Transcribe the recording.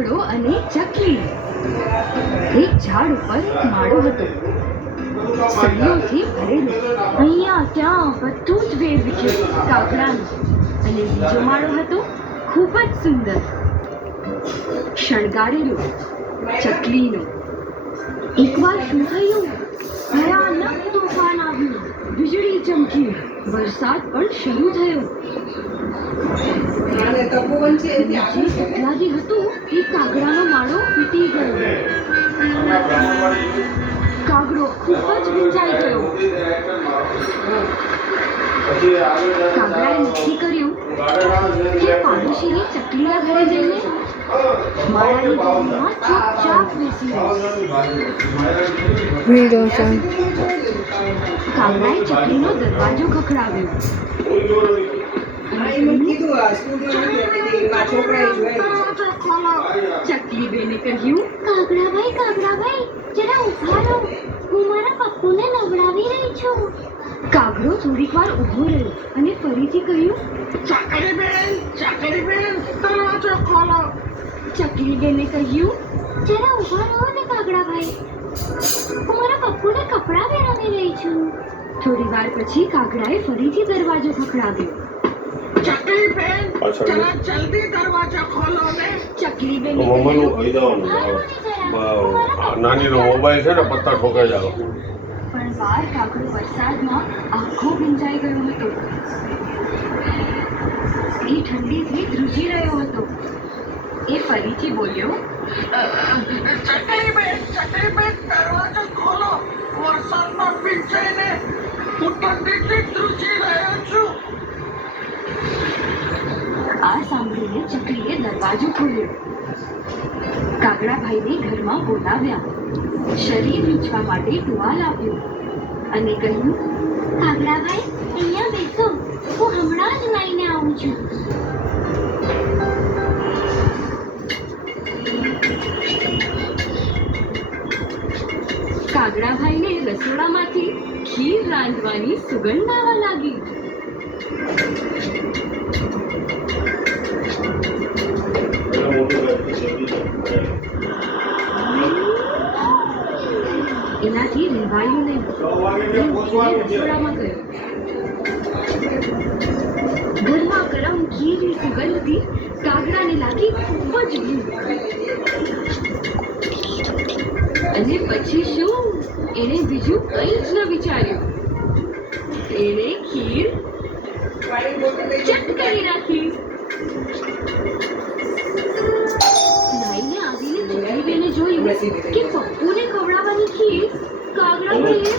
કાગડો અને ચકલી. એક ઝાડ ઉપર માળો હતો, સળીઓથી ભરેલો. અહીંયા ત્યાં બધું જ વેરવિખેરું કાગડાનું. અને બીજો માળો હતો ખૂબ જ સુંદર, શણગારેલો ચકલીનો. એકવાર શું થયું? ભયાનક તોફાન આવ્યું, વીજળી ચમકી, વરસાદ પણ શરૂ થયો. લાગી હતું એ કાગડાનો માળો તૂટી ગયો. કાગડો ખૂબ જ ભીંજાઈ ગયો. કાગડાએ નક્કી કર્યું કે પાડોશીની ચકલીના ઘરે જઈને માળાની બાજુમાં ચૂપચાપ બેસી રહેશે. કાગડાએ ચકલીનો દરવાજો ખખડાવ્યો. ચકલી બેને કહ્યું, કાગડાભાઈ, જરા ઊભા રહો, હું મારા પપ્પુને નવડાવી રહી છું. કાગડો થોડીક વાર ઊભો રહ્યો અને ફરીથી કહ્યું, ચકલી બેન, દરવાજો ખોલો. ચકલી બેને કહ્યું, જરા ઊભા રહો ને કાગડાભાઈ, હું મારા પપ્પુને કપડાં પહેરાવી રહી છું. થોડી વાર પછી કાગડાએ ફરીથી દરવાજો ખખડાવ્યો. ચકલી બેન, જરા જલ્દી દરવાજો ખોલો ને. ચકલી બેન નાનીનો મોબાઈલ છે ને, પત્તા ઠોકાઈ જાવ. પણ બહાર કાગડો વરસાદમાં આખો ભીંજાઈ ગયો હતો. એ ઠંડીથી ધ્રુજી રહ્યો હતો. એ ફરીથી બોલ્યો, ચકલી બેન, દરવાજો ખોલો, વરસાદમાં ભીંજાઈને હું ઠંડીથી ધ્રુજી રહ્યો છું. આ સાંભળીને ચકલીએ દરવાજો ખોલ્યો. કાગડાભાઈને ઘરમાં બોલાવ્યા, શરીર લૂછવા માટે ટુવાલ આપ્યો અને કહ્યું, કાગડાભાઈ, અહીંયા બેસો, હું હમણાં જ લઈને આવું છું. કાગડાભાઈને રસોડામાંથી ખીર રાંધવાની સુગંધ આવવા લાગી. એનાથી રહેવાયું નહીં. રસોડામાં ગયો. ઘરમાં ગરમ ઘીની સુગંધથી કાગડાને લાગી ખૂબ જ ભૂખ. અને પછી શું? એણે બીજું કંઈ જ ન વિચાર્યું. એણે ખીર ચટ કરી નાખી. આવીને ચકલી બેને જોયું કે પપ્પુને ખવડાવવાની ખીર કાગડાભાઈએ